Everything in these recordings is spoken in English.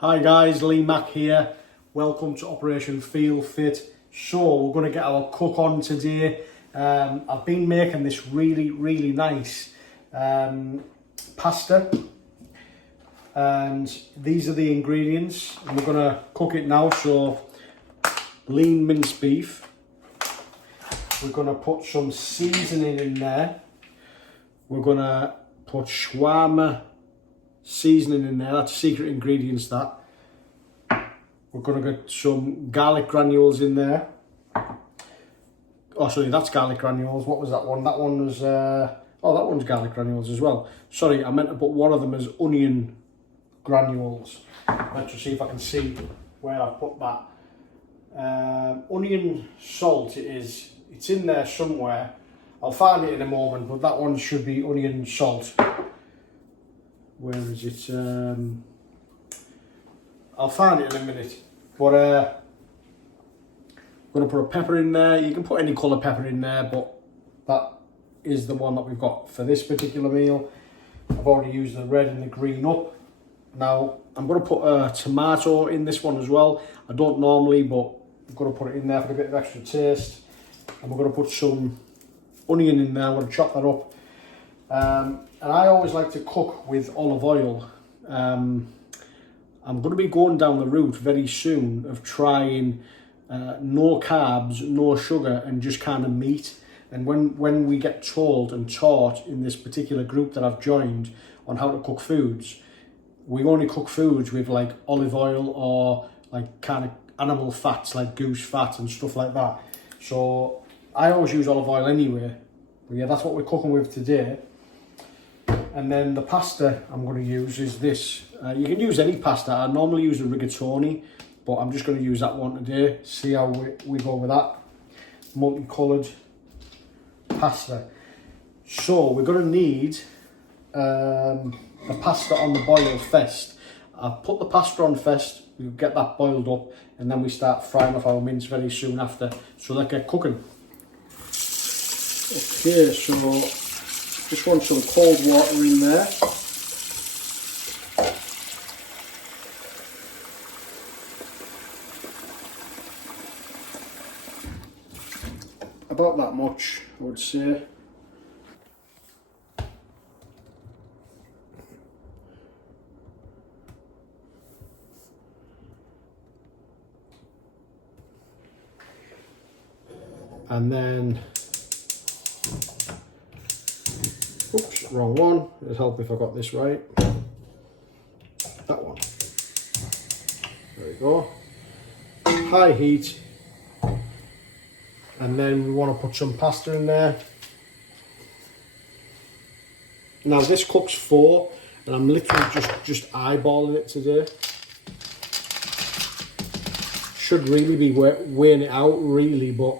Hi guys, Mack here. Welcome to Operation Feel Fit. So we're going to get our cook on today. I've been making this really nice pasta, and these are the ingredients. And we're going to cook it now. So lean minced beef. We're going to put some seasoning in there. We're going to put shawarma seasoning in there. That's secret ingredients. That we're going to get some garlic granules in there. Oh sorry, that's garlic granules. What was that one? That one was oh, that one's garlic granules as well. Sorry, I meant to put one of them as onion granules. Let's just see if I can see where I put that. Onion salt, it's in there somewhere. I'll find it in a moment, but that one should be onion salt. Where is it? I'll find it in a minute. But I'm going to put a pepper in there. You can put any colour pepper in there, but that is the one that we've got for this particular meal. I've already used the red and the green up. Now I'm going to put a tomato in this one as well. I don't normally, but I'm going to put it in there for a bit of extra taste. And we're going to put some onion in there. I'm going to chop that up. And I always like to cook with olive oil. I'm going to be going down the route very soon of trying no carbs, no sugar, and just kind of meat. And when we get told and taught in this particular group that I've joined on how to cook foods, we only cook foods with like olive oil or like kind of animal fats like goose fat and stuff like that. So I always use olive oil anyway. But yeah, that's what we're cooking with today. And then the pasta I'm going to use is this. You can use any pasta. I normally use a rigatoni, but I'm just going to use that one today. See how we go with that. Multicoloured pasta. So we're going to need the pasta on the boil first. I'll put the pasta on first. We'll get that boiled up, and then we start frying off our mince very soon after. So let's get cooking. Okay, so just want some cold water in there. About that much, I would say. And then, oops, wrong one. It'll help if I got this right. That one. There we go. High heat. And then we want to put some pasta in there. Now this cooks 4, and I'm literally just eyeballing it today. Should really be weighing it out, really, but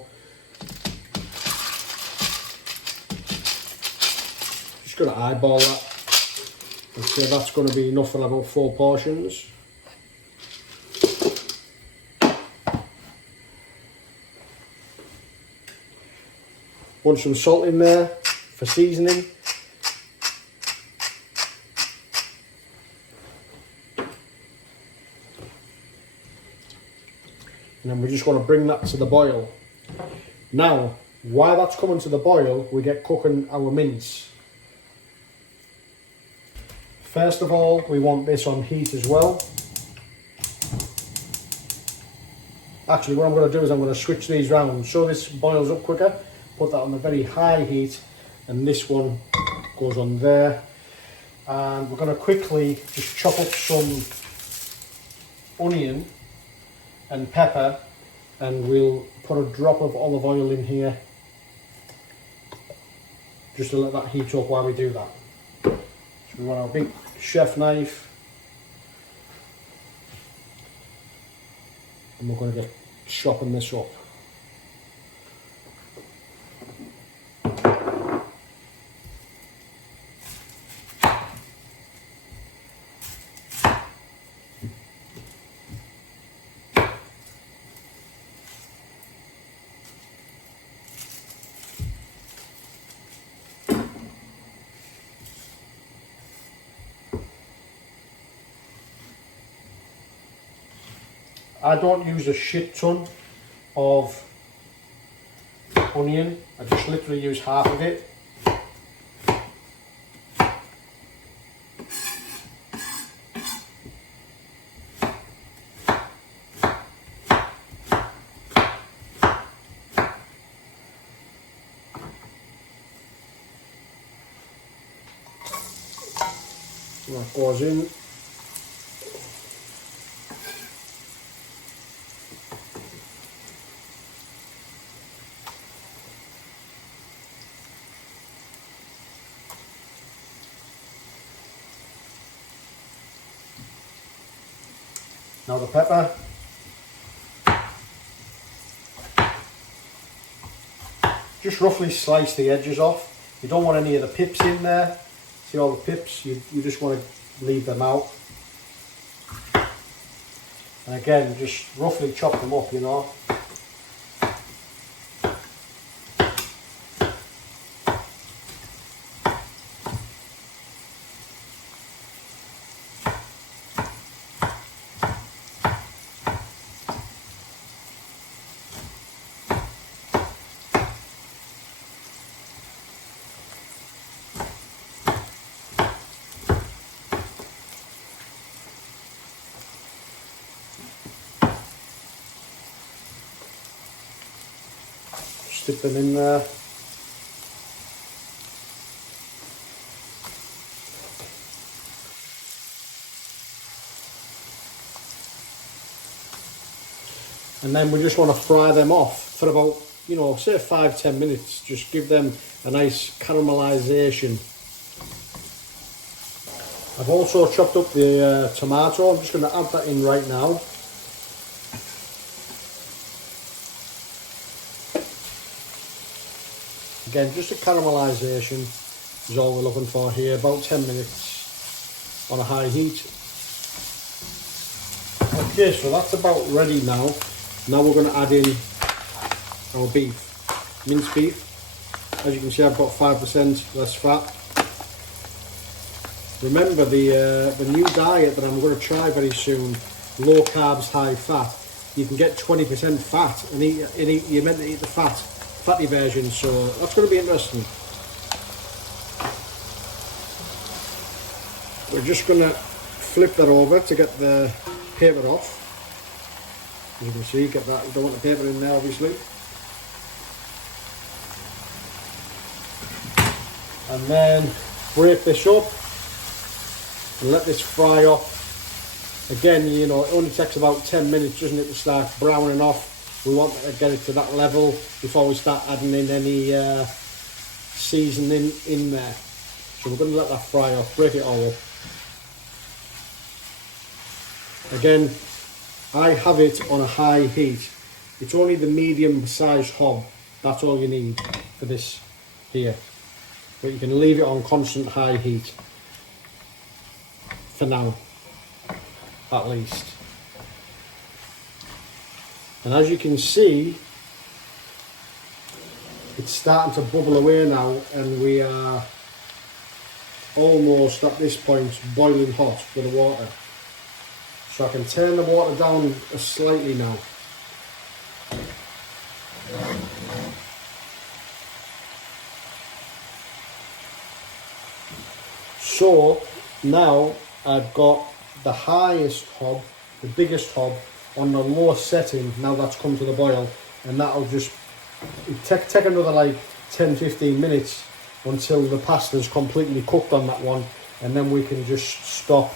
just got to eyeball that. And say that's going to be enough for about 4 portions. Want some salt in there for seasoning. And then we just want to bring that to the boil. Now, while that's coming to the boil, we get cooking our mince. First of all, we want this on heat as well. Actually, what I'm going to do is I'm going to switch these round so this boils up quicker. Put that on a very high heat, and this one goes on there. And we're going to quickly just chop up some onion and pepper, and we'll put a drop of olive oil in here just to let that heat up while we do that. So we want our big chef knife, and we're going to get chopping this up. I don't use a shit ton of onion. I just literally use half of it. That goes in. Now the pepper. Just roughly slice the edges off. You don't want any of the pips in there. See all the pips? You just want to leave them out. And again, just roughly chop them up, you know. Stick them in there. And then we just want to fry them off for about, you know, say 5-10 minutes. Just give them a nice caramelization. I've also chopped up the tomato. I'm just going to add that in right now. Again, just a caramelisation is all we're looking for here, about 10 minutes on a high heat. Okay, so that's about ready now. Now we're going to add in our beef, minced beef. As you can see, I've got 5% less fat. Remember the new diet that I'm going to try very soon, low carbs, high fat. You can get 20% fat and you're meant to eat the fatty version, so that's going to be interesting. We're just going to flip that over to get the paper off. As you can see, get that, you don't want the paper in there obviously. And then break this up and let this fry off. Again, you know, it only takes about 10 minutes, doesn't it, to start browning off. We want to get it to that level before we start adding in any seasoning in there. So we're going to let that fry off, break it all up. Again, I have it on a high heat. It's only the medium sized hob. That's all you need for this here. But you can leave it on constant high heat. For now, at least. And as you can see, it's starting to bubble away now, and we are almost at this point boiling hot with the water. So I can turn the water down slightly now. So now I've got the highest hob, the biggest hob, on the low setting. Now that's come to the boil, and that'll just take another like 10-15 minutes until the pasta's completely cooked on that one, and then we can just stop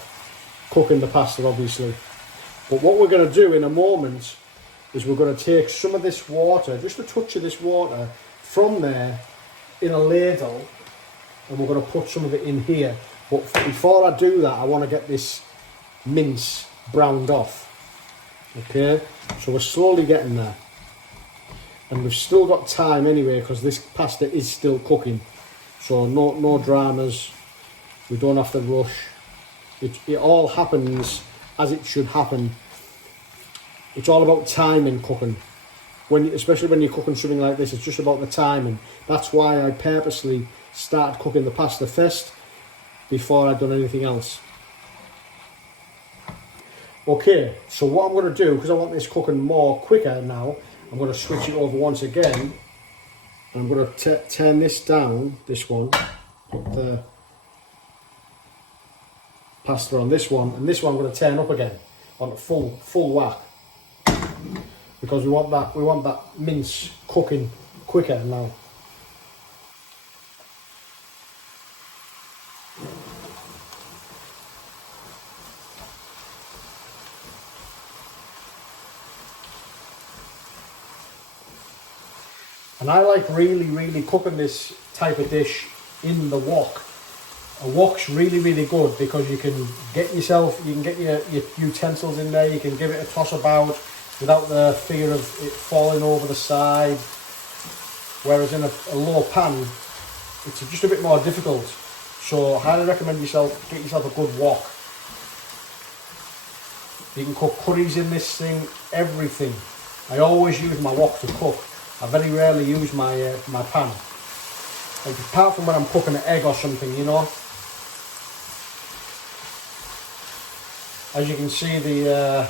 cooking the pasta obviously. But what we're going to do in a moment is we're going to take some of this water, just a touch of this water from there in a ladle, and we're going to put some of it in here. But before I do that, I want to get this mince browned off. Okay, so we're slowly getting there, and we've still got time anyway because this pasta is still cooking, so no dramas. We don't have to rush. It all happens as it should happen. It's all about timing cooking. Especially when you're cooking something like this, it's just about the timing. That's why I purposely started cooking the pasta first before I'd done anything else. Okay, so what I'm going to do, because I want this cooking more quicker now, I'm going to switch it over once again. And I'm going to turn this down, this one, put the pasta on this one, and this one I'm going to turn up again on full whack, because we want that mince cooking quicker now. And I like really cooking this type of dish in the wok. A wok's really good because you can get your utensils in there, you can give it a toss about without the fear of it falling over the side. Whereas in a low pan, it's just a bit more difficult. So I highly recommend get yourself a good wok. You can cook curries in this thing, everything. I always use my wok to cook. I very rarely use my pan. Like, apart from when I'm cooking an egg or something, you know. As you can see, the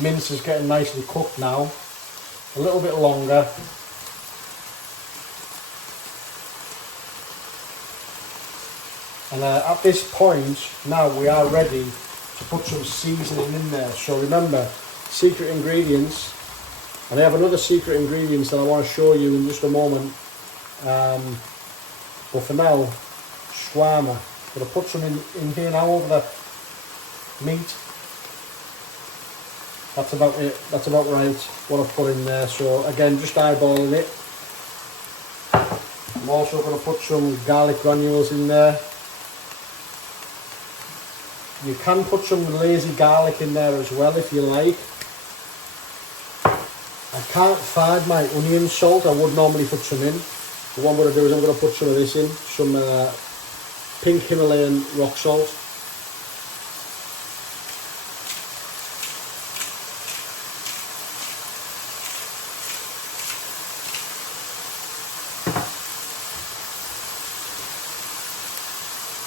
mince is getting nicely cooked now. A little bit longer. And at this point, now we are ready to put some seasoning in there. So remember, secret ingredients. And I have another secret ingredients that I want to show you in just a moment. But for now, shawarma. I'm going to put some in here now over the meat. That's about it. That's about right, what I've put in there. So again, just eyeballing it. I'm also going to put some garlic granules in there. You can put some lazy garlic in there as well if you like. I can't find my onion salt. I would normally put some in. But what I'm going to do is I'm going to put some of this in. Some pink Himalayan rock salt.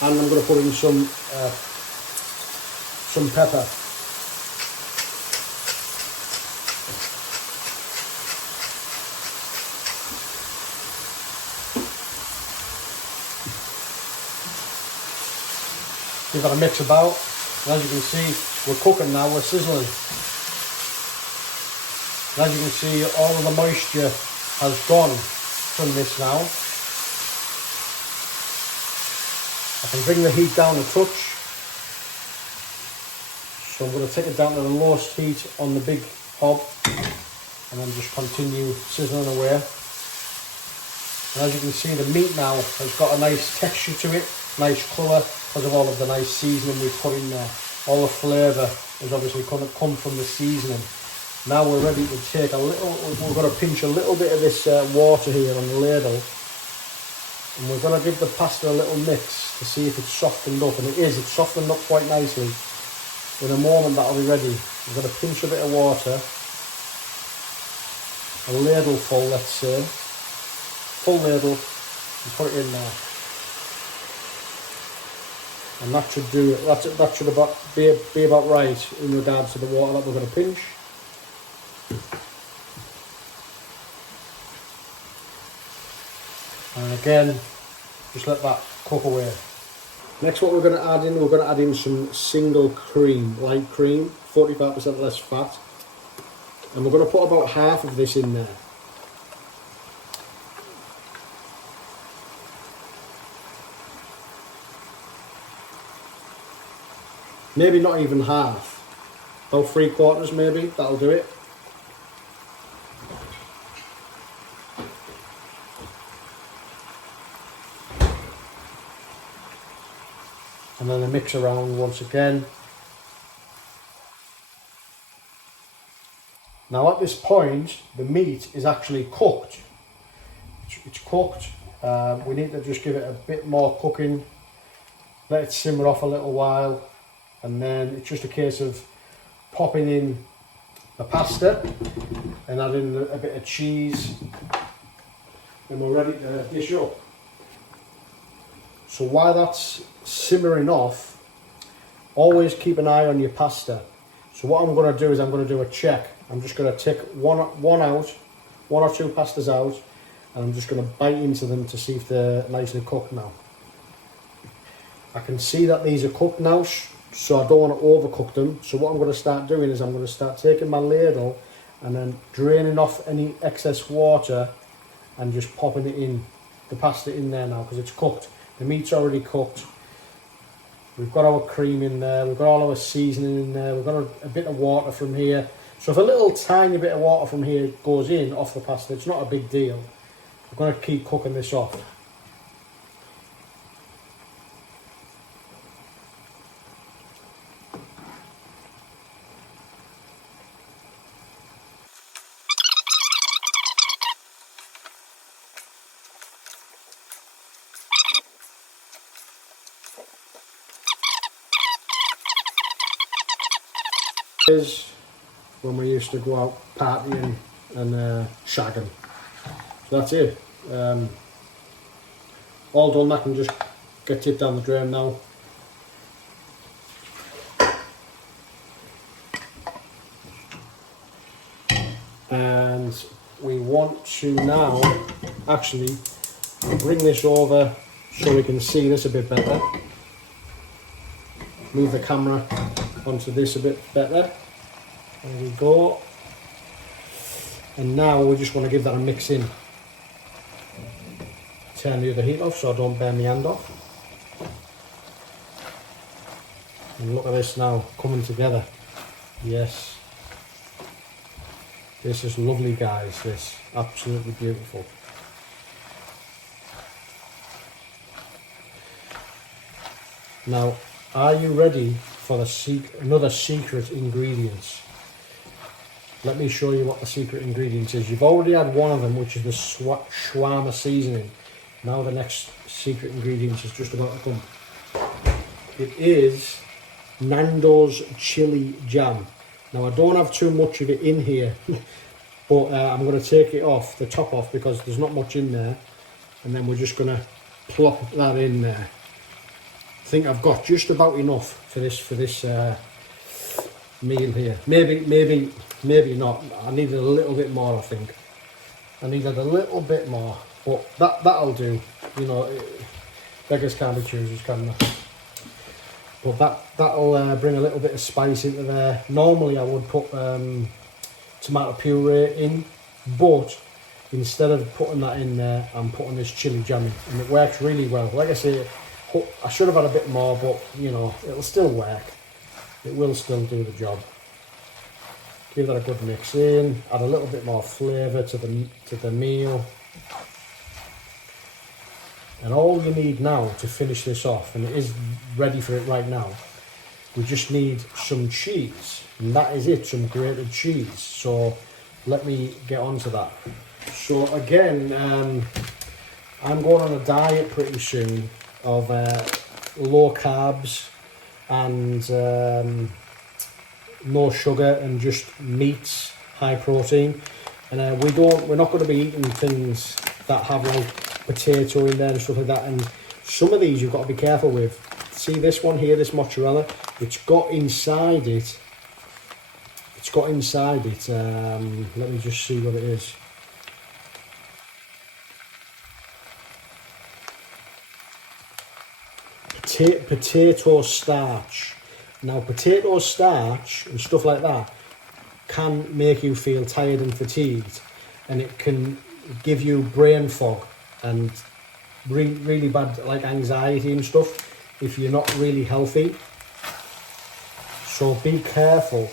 And I'm going to put in some pepper. Give that a mix about, and as you can see, we're cooking now, we're sizzling. And as you can see, all of the moisture has gone from this now. I can bring the heat down a touch. So I'm going to take it down to the lowest heat on the big hob, and then just continue sizzling away. And as you can see, the meat now has got a nice texture to it, nice colour, because of all of the nice seasoning we've put in there. All the flavour is obviously going to come from the seasoning. Now we're ready to take we're going to pinch a little bit of this water here on the ladle, and we're going to give the pasta a little mix to see if it's softened up, and it's softened up quite nicely. In a moment that'll be ready. We're going to pinch a bit of water, a ladle full, let's say, full ladle, and put it in there. And that should do it. That should be about right in regards to the water that we're going to pinch. And again, just let that cook away. Next, what we're going to add in some single cream, light cream, 45% less fat. And we're going to put about half of this in there. Maybe not even half, about 3/4 maybe, that'll do it. And then I mix around once again. Now at this point, the meat is actually cooked. It's cooked. We need to just give it a bit more cooking, let it simmer off a little while. And then it's just a case of popping in the pasta and adding a bit of cheese, and we're ready to dish up. So while that's simmering off, always keep an eye on your pasta. So what I'm going to do is I'm going to do a check. I'm just going to take one out, one or two pastas out, and I'm just going to bite into them to see if they're nicely cooked now. I can see that these are cooked now, so I don't want to overcook them. So what I'm going to start doing is I'm going to start taking my ladle and then draining off any excess water and just popping it in, the pasta in there now, because it's cooked. The meat's already cooked. We've got our cream in there, we've got all our seasoning in there, we've got a bit of water from here. So if a little tiny bit of water from here goes in off the pasta, it's not a big deal. We're going to keep cooking this off. Is when we used to go out partying and shagging. So that's it. All done. That can just get tipped down the drain now. And we want to now actually bring this over so we can see this a bit better. Move the camera onto this a bit better. There we go. And now we just want to give that a mix in. Turn the other heat off so I don't burn my hand off. And look at this now, coming together. Yes. This is lovely, guys. This absolutely beautiful. Now, are you ready for the another secret ingredient? Let me show you what the secret ingredient is. You've already had one of them, which is the shawarma seasoning. Now the next secret ingredient is just about to come. It is Nando's chili jam. Now I don't have too much of it in here, but I'm going to take it off, the top off, because there's not much in there. And then we're just going to plop that in there. I think I've got just about enough for this meal here. Maybe not. I needed a little bit more, I think. I needed a little bit more, but that'll do. You know, beggars can't be choosers, can they? But that'll bring a little bit of spice into there. Normally I would put tomato puree in, but instead of putting that in there, I'm putting this chili jam in, and it works really well. Like I say, I should have had a bit more, but you know, it'll still work. It will still do the job. Give that a good mix in, add a little bit more flavour to the meal. And all you need now to finish this off, and it is ready for it right now, we just need some cheese. And that is it, some grated cheese. So let me get on to that. So again, I'm going on a diet pretty soon of low carbs and no sugar and just meats, high protein. And we're not going to be eating things that have like potato in there and stuff like that. And some of these you've got to be careful with. See this one here, this mozzarella, it's got inside it. Let me just see what it is. Potato starch. Now potato starch and stuff like that can make you feel tired and fatigued, and it can give you brain fog and really bad like anxiety and stuff if you're not really healthy. So be careful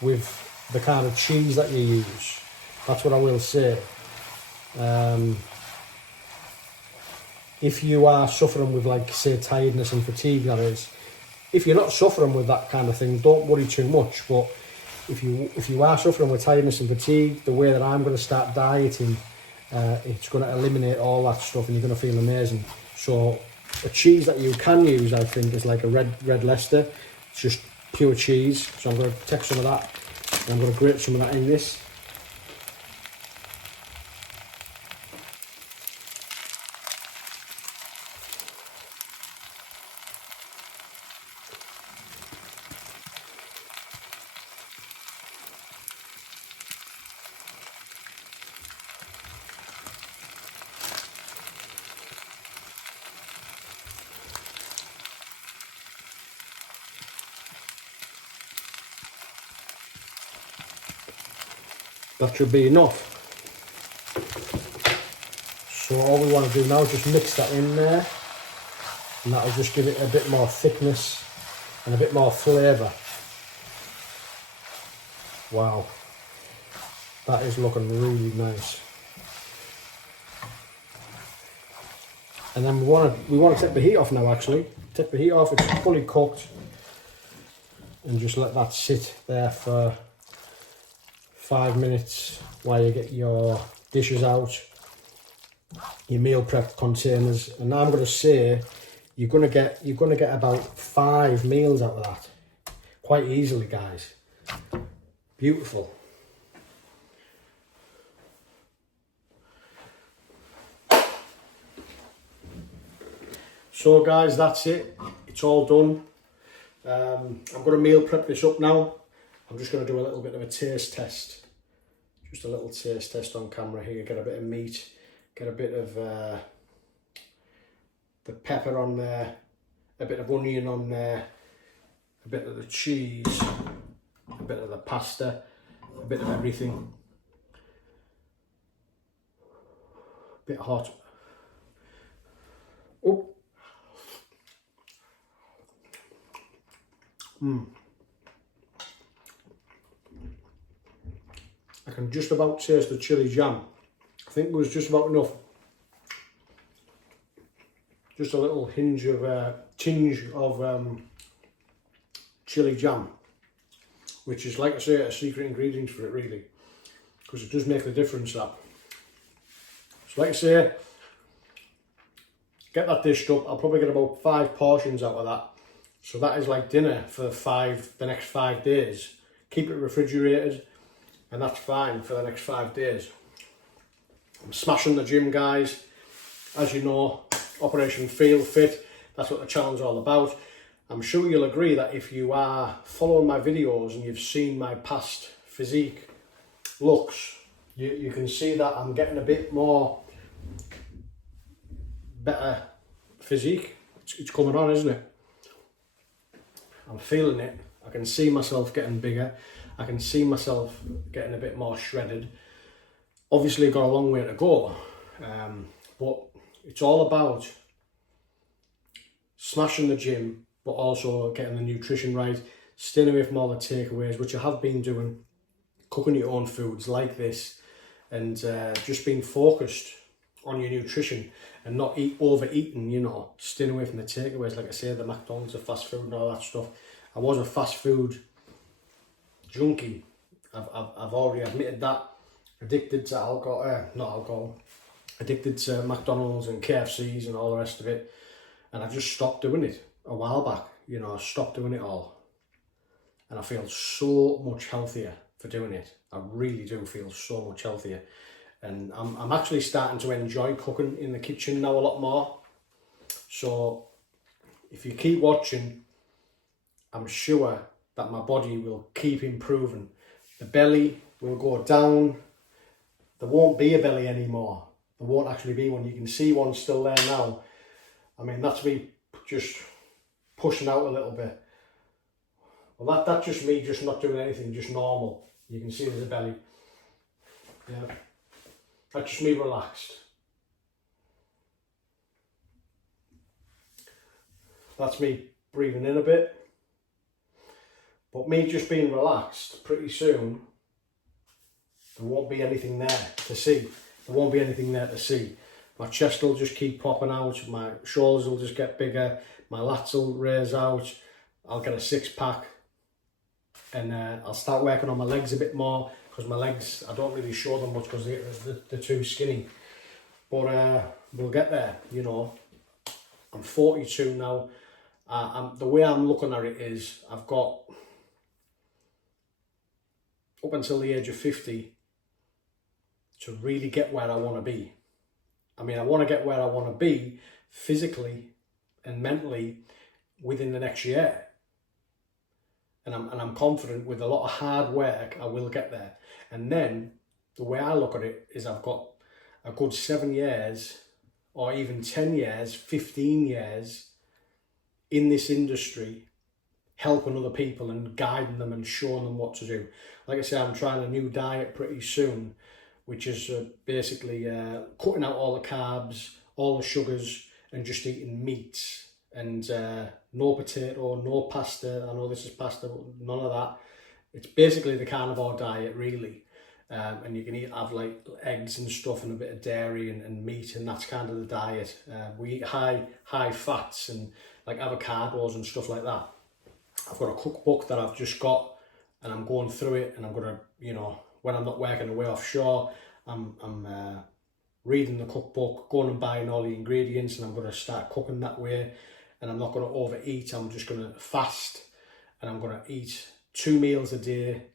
with the kind of cheese that you use. That's what I will say. If you are suffering with, like, say, tiredness and fatigue, that is, if you're not suffering with that kind of thing, don't worry too much. But if you are suffering with tiredness and fatigue, the way that I'm going to start dieting, it's going to eliminate all that stuff, and you're going to feel amazing. So a cheese that you can use, I think, is like a red Leicester. It's just pure cheese. So I'm going to take some of that, and I'm going to grate some of that in this. that should be enough. So all we want to do now is just mix that in there, and that'll just give it a bit more thickness and a bit more flavour. Wow, that is looking really nice. And then we want to take the heat off now. Actually, take the heat off. It's fully cooked, and just let that sit there for 5 minutes while you get your dishes out, your meal prep containers. And now I'm going to say you're going to get about 5 meals out of that quite easily, guys. Beautiful. So guys, that's it. It's all done. I'm going to meal prep this up now. I'm just going to do a little bit of a taste test. Just a little taste test on camera here. Get a bit of meat, get a bit of the pepper on there, a bit of onion on there, a bit of the cheese, a bit of the pasta, a bit of everything. A bit hot. Oh. I can just about taste the chili jam. I think it was just about enough. Just a little tinge of chili jam, which is, like I say, a secret ingredient for it really, because it does make the difference. That. So like I say, get that dished up. I'll probably get about 5 portions out of that. So that is like dinner for the next 5 days. Keep it refrigerated, and that's fine for the next 5 days. I'm smashing the gym, guys. As you know, Operation Feel Fit, that's what the channel's all about. I'm sure you'll agree that if you are following my videos and you've seen my past physique looks, you can see that I'm getting a bit more better physique. It's coming on, isn't it? I'm feeling it. I can see myself getting bigger. I can see myself getting a bit more shredded. Obviously, I've got a long way to go, but it's all about smashing the gym, but also getting the nutrition right, staying away from all the takeaways, which I have been doing, cooking your own foods like this, and just being focused on your nutrition and not overeating, you know, staying away from the takeaways, like I say, the McDonald's, the fast food and all that stuff. I was a fast food junkie. I've already admitted that. Addicted to addicted to McDonald's and KFCs and all the rest of it. And I just stopped doing it a while back. You know, I stopped doing it all. And I feel so much healthier for doing it. I really do feel so much healthier. And I'm actually starting to enjoy cooking in the kitchen now a lot more. So if you keep watching, I'm sure that my body will keep improving. The belly will go down. There won't be a belly anymore. There won't actually be one. You can see one still there now. I mean, that's me just pushing out a little bit. Well, that's just me just not doing anything, just normal. You can see there's a belly. Yeah. That's just me relaxed. That's me breathing in a bit. But me just being relaxed, pretty soon, there won't be anything there to see. There won't be anything there to see. My chest will just keep popping out, my shoulders will just get bigger, my lats will raise out, I'll get a 6-pack, and I'll start working on my legs a bit more, because my legs, I don't really show them much because they're too skinny. But we'll get there, you know. I'm 42 now. The way I'm looking at it is, I've got up until the age of 50 to really get where I want to be. I mean, I want to get where I want to be physically and mentally within the next year. And I'm confident with a lot of hard work, I will get there. And then the way I look at it is, I've got a good 7 years, or even 10 years, 15 years in this industry, helping other people and guiding them and showing them what to do. Like I say, I'm trying a new diet pretty soon, which is basically cutting out all the carbs, all the sugars, and just eating meats. And no potato, no pasta. I know this is pasta, but none of that. It's basically the carnivore diet, really. And you can have like eggs and stuff and a bit of dairy and meat, and that's kind of the diet. We eat high fats and like avocados and stuff like that. I've got a cookbook that I've just got, and I'm going through it, and I'm gonna, you know, when I'm not working away offshore, I'm reading the cookbook, going and buying all the ingredients, and I'm gonna start cooking that way. And I'm not gonna overeat. I'm just gonna fast, and I'm gonna eat 2 meals a day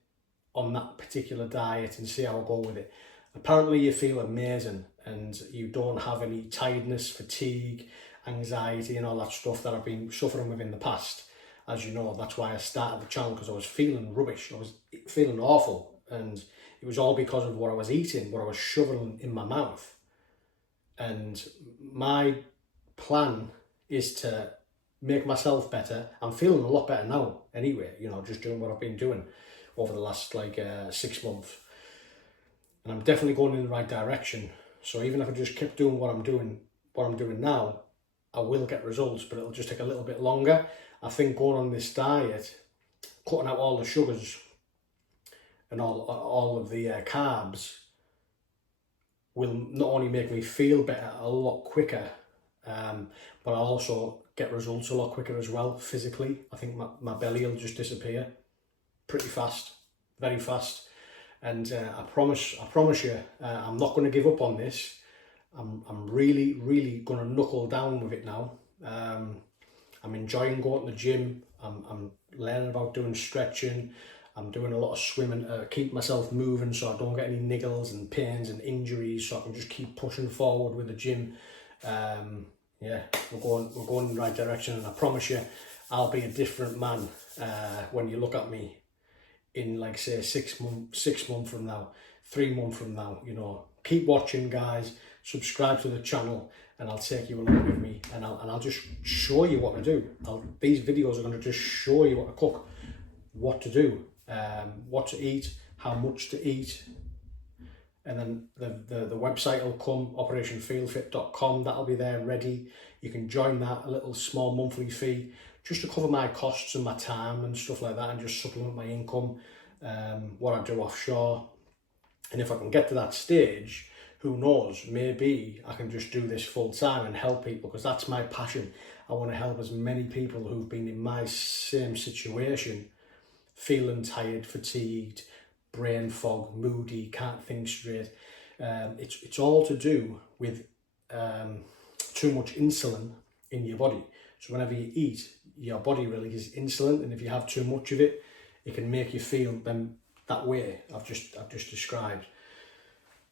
on that particular diet and see how I go with it. Apparently you feel amazing and you don't have any tiredness, fatigue, anxiety and all that stuff that I've been suffering with in the past. As you know, that's why I started the channel, because I was feeling rubbish. I was feeling awful, and it was all because of what I was eating, what I was shoveling in my mouth. And my plan is to make myself better. I'm feeling a lot better now anyway, you know, just doing what I've been doing over the last 6 months. And I'm definitely going in the right direction. So even if I just kept doing what I'm doing now, I will get results, but it'll just take a little bit longer. I think going on this diet, cutting out all the sugars and all of the carbs, will not only make me feel better a lot quicker, but I'll also get results a lot quicker as well, physically. I think my belly will just disappear pretty fast, very fast. And I promise you, I'm not going to give up on this. I'm really going to knuckle down with it now. I'm enjoying going to the gym. I'm learning about doing stretching. I'm doing a lot of swimming to keep myself moving so I don't get any niggles and pains and injuries, so I can just keep pushing forward with the gym. Yeah, we're going in the right direction, and I promise you, I'll be a different man when you look at me in, like, say 6 months from now, 3 months from now. You know, keep watching, guys. Subscribe to the channel, and I'll take you along with me, and I'll just show you what to do. These videos are going to just show you what to cook, what to do, what to eat, how much to eat. And then the website will come, operationfeelfit.com. That'll be there ready. You can join that, a little small monthly fee, just to cover my costs and my time and stuff like that, and just supplement my income, what I do offshore. And if I can get to that stage, who knows, maybe I can just do this full time and help people, because that's my passion. I want to help as many people who've been in my same situation, feeling tired, fatigued, brain fog, moody, can't think straight. It's all to do with too much insulin in your body. So whenever you eat, your body releases insulin, and if you have too much of it, it can make you feel that way I've just described.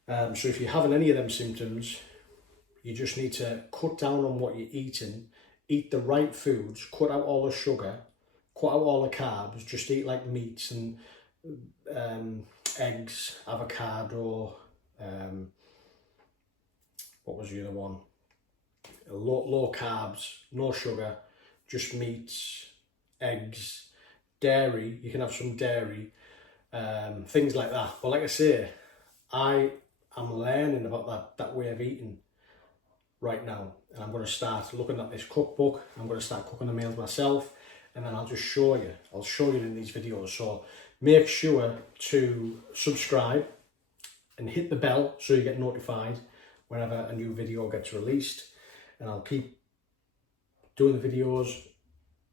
So if you're having any of them symptoms, you just need to cut down on what you're eating, eat the right foods, cut out all the sugar, cut out all the carbs, just eat like meats and eggs, avocado, what was the other one? Low carbs, no sugar, just meats, eggs, dairy. You can have some dairy, things like that. But like I say, I am learning about that way of eating right now, and I'm going to start looking at this cookbook. I'm going to start cooking the meals myself, and then I'll just show you. I'll show you in these videos. So make sure to subscribe and hit the bell so you get notified whenever a new video gets released. And I'll keep doing the videos,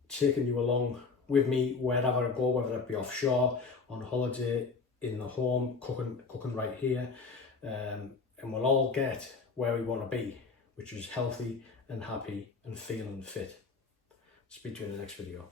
taking you along with me wherever I go, whether it be offshore, on holiday, in the home, cooking right here. And we'll all get where we want to be, which is healthy and happy and feeling fit. Speak to you in the next video.